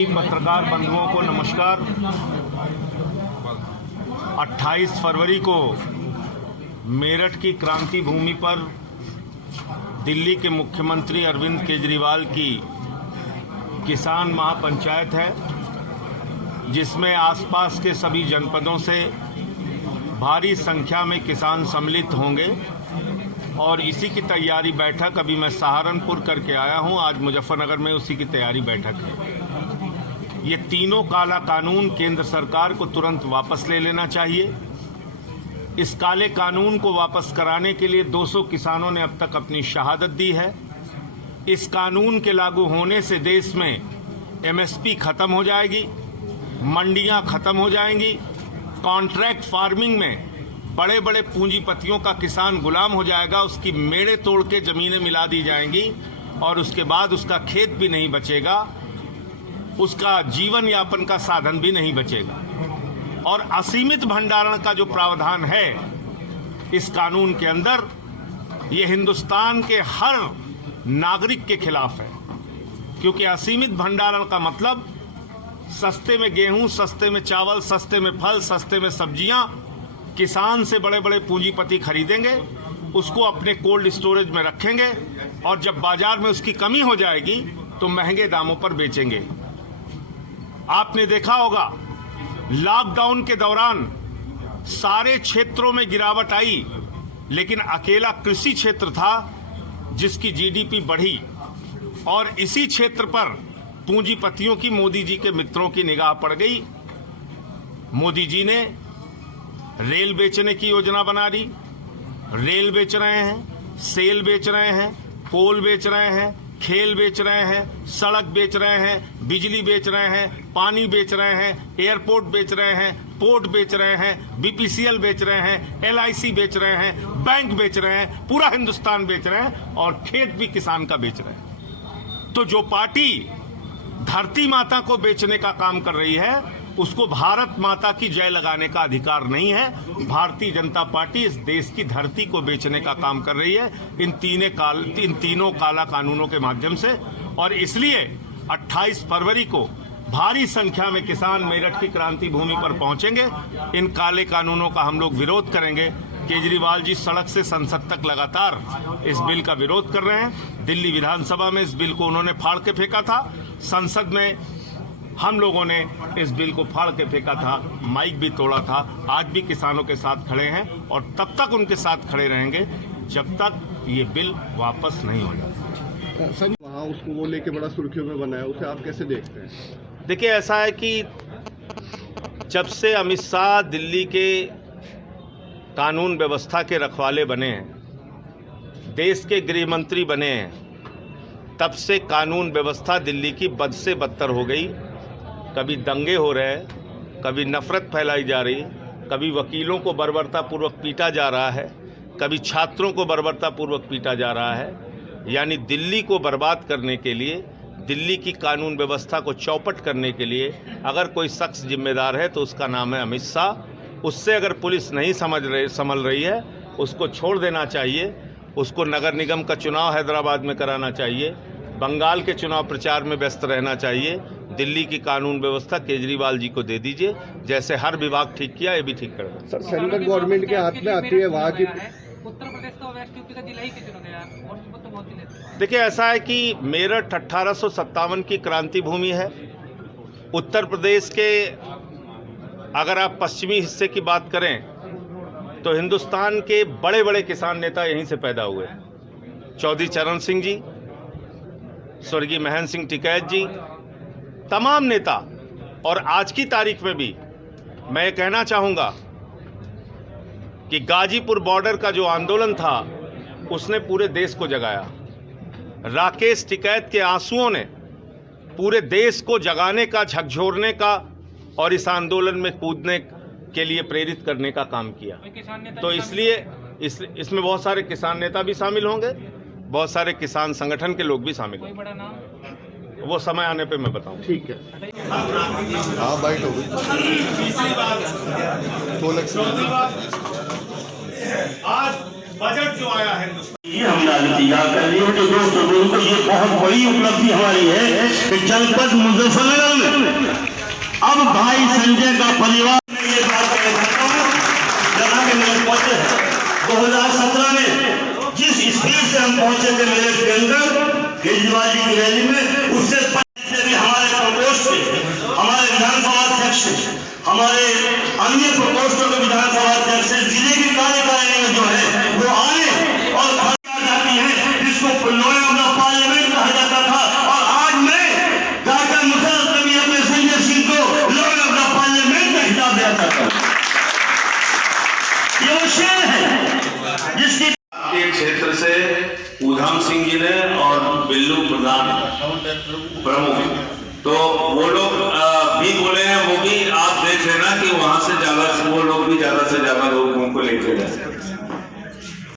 पत्रकार बंधुओं को नमस्कार। 28 फरवरी को मेरठ की क्रांति भूमि पर दिल्ली के मुख्यमंत्री अरविंद केजरीवाल की किसान महापंचायत है, जिसमें आसपास के सभी जनपदों से भारी संख्या में किसान सम्मिलित होंगे और इसी की तैयारी बैठक अभी मैं सहारनपुर करके आया हूं। आज मुजफ्फरनगर में उसी की तैयारी बैठक है। ये तीनों काला कानून केंद्र सरकार को तुरंत वापस ले लेना चाहिए। इस काले कानून को वापस कराने के लिए 200 किसानों ने अब तक अपनी शहादत दी है। इस कानून के लागू होने से देश में एमएसपी खत्म हो जाएगी, मंडियां खत्म हो जाएंगी, कॉन्ट्रैक्ट फार्मिंग में बड़े बड़े पूंजीपतियों का किसान गुलाम हो जाएगा, उसकी मेड़े तोड़ के जमीनें मिला दी जाएंगी और उसके बाद उसका खेत भी नहीं बचेगा, उसका जीवन यापन का साधन भी नहीं बचेगा। और असीमित भंडारण का जो प्रावधान है इस कानून के अंदर, ये हिंदुस्तान के हर नागरिक के खिलाफ है, क्योंकि असीमित भंडारण का मतलब सस्ते में गेहूं, सस्ते में चावल, सस्ते में फल, सस्ते में सब्जियां किसान से बड़े बड़े पूंजीपति खरीदेंगे, उसको अपने कोल्ड स्टोरेज में रखेंगे और जब बाजार में उसकी कमी हो जाएगी तो महंगे दामों पर बेचेंगे। आपने देखा होगा लॉकडाउन के दौरान सारे क्षेत्रों में गिरावट आई, लेकिन अकेला कृषि क्षेत्र था जिसकी जीडीपी बढ़ी और इसी क्षेत्र पर पूंजीपतियों की, मोदी जी के मित्रों की निगाह पड़ गई। मोदी जी ने रेल बेचने की योजना बना दी। रेल बेच रहे हैं, सेल बेच रहे हैं, पोल बेच रहे हैं, खेल बेच रहे हैं, सड़क बेच रहे हैं, बिजली बेच रहे हैं, पानी बेच रहे हैं, एयरपोर्ट बेच रहे हैं, पोर्ट बेच रहे हैं, बीपीसीएल बेच रहे हैं, एलआईसी बेच रहे हैं, बैंक बेच रहे हैं, पूरा हिंदुस्तान बेच रहे हैं और खेत भी किसान का बेच रहे हैं। तो जो पार्टी धरती माता को बेचने का काम कर रही है, उसको भारत माता की जय लगाने का अधिकार नहीं है। भारतीय जनता पार्टी इस देश की धरती को बेचने का काम कर रही है इन तीनों काला कानूनों के माध्यम से। और इसलिए 28 फरवरी को भारी संख्या में किसान मेरठ की क्रांति भूमि पर पहुंचेंगे। इन काले कानूनों का हम लोग विरोध करेंगे। केजरीवाल जी सड़क से संसद तक लगातार इस बिल का विरोध कर रहे हैं। दिल्ली विधानसभा में इस बिल को उन्होंने फाड़ के फेंका था, संसद में हम लोगों ने इस बिल को फाड़ के फेंका था, माइक भी तोड़ा था। आज भी किसानों के साथ खड़े हैं और तब तक उनके साथ खड़े रहेंगे जब तक ये बिल वापस नहीं हो जाता। सर, वहाँ उसको वो लेके बड़ा सुर्खियों में बना है, उसे आप कैसे देखते हैं? देखिए, ऐसा है कि जब से अमित शाह दिल्ली के कानून व्यवस्था के रखवाले बने हैं, देश के गृह मंत्री बने हैं, तब से कानून व्यवस्था दिल्ली की बद से बदतर हो गई। कभी दंगे हो रहे हैं, कभी नफरत फैलाई जा रही, कभी वकीलों को बर्बरतापूर्वक पीटा जा रहा है, कभी छात्रों को बर्बरतापूर्वक पीटा जा रहा है। यानी दिल्ली को बर्बाद करने के लिए, दिल्ली की कानून व्यवस्था को चौपट करने के लिए अगर कोई शख्स जिम्मेदार है तो उसका नाम है अमित शाह। उससे अगर पुलिस नहीं संभल रही है, उसको छोड़ देना चाहिए। उसको नगर निगम का चुनाव हैदराबाद में कराना चाहिए, बंगाल के चुनाव प्रचार में व्यस्त रहना चाहिए। दिल्ली की कानून व्यवस्था केजरीवाल जी को दे दीजिए। जैसे हर विभाग ठीक किया, ये भी ठीक कर दें। सर, सेंट्रल गवर्नमेंट के हाथ में आती है वहाँ की। उत्तर प्रदेश तो वेस्ट यूपी का जिला ही किसी ने यार, और तो बहुत ही लेते। देखिए, ऐसा है कि मेरठ 1857 की क्रांति भूमि है। उत्तर प्रदेश के अगर आप पश्चिमी हिस्से की बात करें तो हिंदुस्तान के बड़े बड़े किसान नेता यहीं से पैदा हुए। चौधरी चरण सिंह जी, स्वर्गीय महेंद्र सिंह टिकैत जी, तमाम नेता। और आज की तारीख में भी मैं ये कहना चाहूँगा कि गाजीपुर बॉर्डर का जो आंदोलन था उसने पूरे देश को जगाया। राकेश टिकैत के आंसुओं ने पूरे देश को जगाने का, झकझोरने का और इस आंदोलन में कूदने के लिए प्रेरित करने का काम किया। तो इसलिए इसमें बहुत सारे किसान नेता भी शामिल होंगे, बहुत सारे किसान संगठन के लोग भी शामिल होंगे। वो समय आने पे मैं बताऊं। ठीक है। हाँ, बाइट हो गई। आज बजट जो आया है ये हमने नतीजा कर लिया कि दोस्तों को ये बहुत बड़ी उपलब्धि हमारी है कि जनपद मुजफ्फरनगर में अब भाई संजय का परिवार मैं ये बात कहना चाहता हूँ जहाँ के मेरे पहुंचे 2017 में जिस स्पीड से हम पहुंचे थे मेरठ के अंदर केजरीवाल जी की रैली में उससे भी हमारे प्रकोष्ठ के हमारे विधानसभा अध्यक्ष हमारे अन्य प्रकोष्ठों के विधानसभा अध्यक्ष जिले की कार्यकारिणी में जो है वो आए और जाती है जिसको लॉयर ऑफ द पार्लियामेंट कहा जाता था और आज मैं डॉक्टर मुशर्रफ नबी अपने संजय सिंह को लॉयर ऑफ द पार्लियामेंट का खिताब दिया जाता है। ये वो शेर है जिसकी के क्षेत्र से उधम सिंह जी ने और बिल्लू प्रधान प्रमुख तो वो लोग भी बोले हैं, वो भी आप देख लेना कि वहां से ज्यादा वो लोग भी ज्यादा से ज्यादा लोगों को लेके जाए।